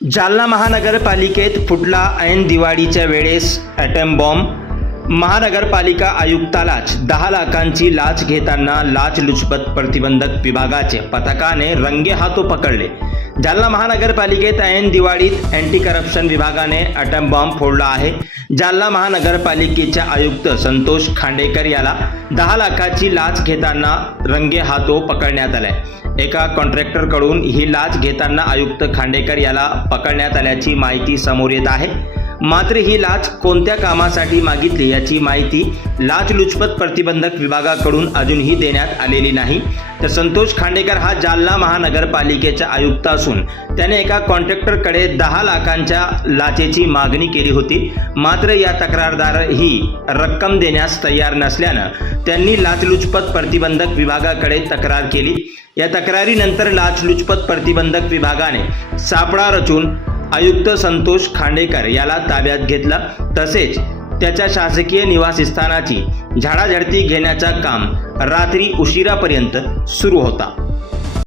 जालना महानगरपालिकेत फुटला ऐन दिवाळीच्या वेळेस ॲटम बॉम्ब. महानगरपालिका आयुक्तालाच दहा लाखांची लाच घेताना लाचलुचपत प्रतिबंधक विभागाचे पथकाने रंगे हातो पकडले. जालना महानगरपालिकेत ऐन दिवाळीत अँटी करप्शन विभागाने अटम बॉम्ब फोडला आहे. जालना महानगरपालिकेच्या आयुक्त संतोष खांडेकर याला दहा लाखाची लाच घेताना रंगे हातो पकडण्यात आलाय. एका कॉन्ट्रॅक्टरकडून ही लाच घेताना आयुक्त खांडेकर याला पकडण्यात आल्याची माहिती समोर येत आहे. मात्र ही लाच कोणत्या कामासाठी मागितली याची माहिती लाचलुचपत प्रतिबंधक विभागाकडून अजूनही देण्यात आलेली नाही. तर संतोष खांडेकर हा जालना महानगरपालिकेचा आयुक्त असून त्याने एका कॉन्ट्रॅक्टरकडे दहा लाखांच्या लाचेची मागणी केली होती. मात्र या तक्रारदार ही रक्कम देण्यास तयार नसल्यानं त्यांनी लाचलुचपत प्रतिबंधक विभागाकडे तक्रार केली. या तक्रारीनंतर लाचलुचपत प्रतिबंधक विभागाने सापळा रचून आयुक्त संतोष खांडेकर याला ताब्यात घेतलं. तसेच त्याच्या शासकीय निवासस्थानाची झाडाझडती घेण्याचा काम रात्री उशिरापर्यंत सुरू होता.